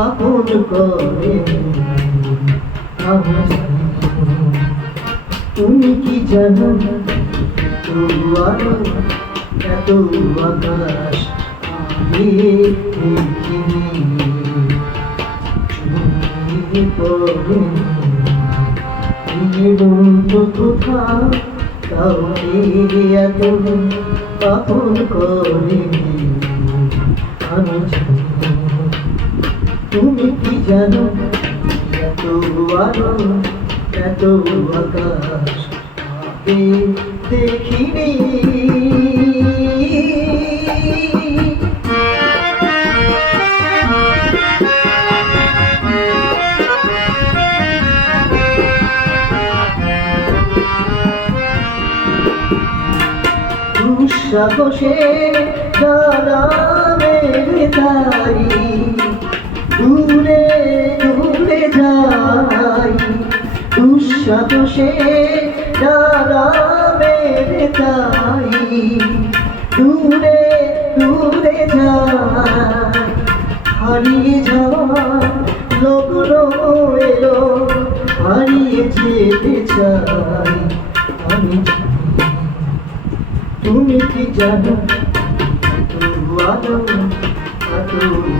আপন করে তুমি কি জানো তোমার এত আকাশ আমি দেখিনি পরে বন্ধু কোথাও কাউকে এত আপন করে আমি তুমি কি জানো এত আলো এত আকাশ আমি দেখিনি দুঃসাহসে ডানা মেলে তাই দূরে দূরে যাই দুঃসাহসে ডানা মেলে তাই দূরে দূরে যাই হারিয়ে যাওয়া লগ্ন এলো হারিয়ে যেতে চাই আমি তুমি কি জানো এত আলো এত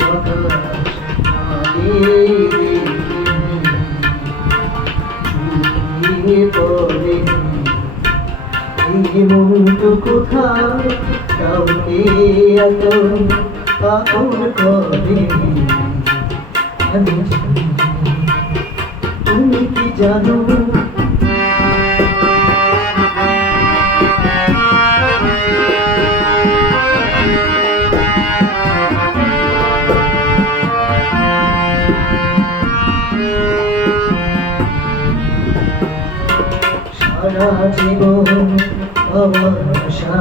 আকাশ আমি দেখিনি পরে এই মনটা কোথাও কাউকে এত আপন করে আমি তুমি কি জানো সারা জীবন আমার আশা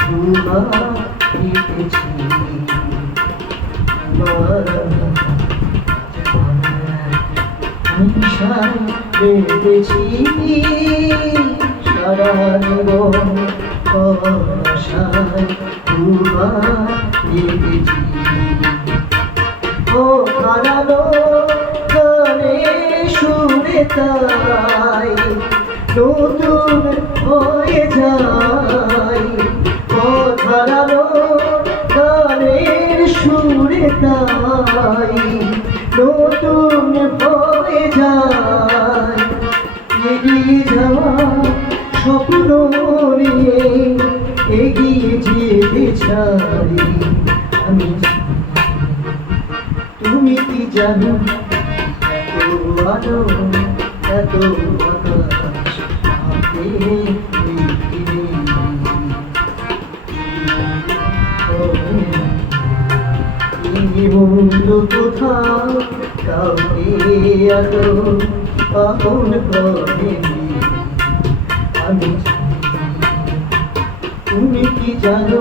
তোমার দিতেছি তোমার আশায় পেতেছি সারা জীবন আমার আশায় তোমার দিতেছি ও হারানো গানে শুনে তাই নতুন হয়ে যায় হারানো গানের সুরে তাই নতুন হয়ে যায় এগিয়ে যাওয়া স্বপ্ন নিয়ে এগিয়ে যেতে চাই আমি তুমি কি জানো এত আলো এত আকাশ বন্ধু কোথাও কাউকে এত আপন করে আমি তুমি কি জানো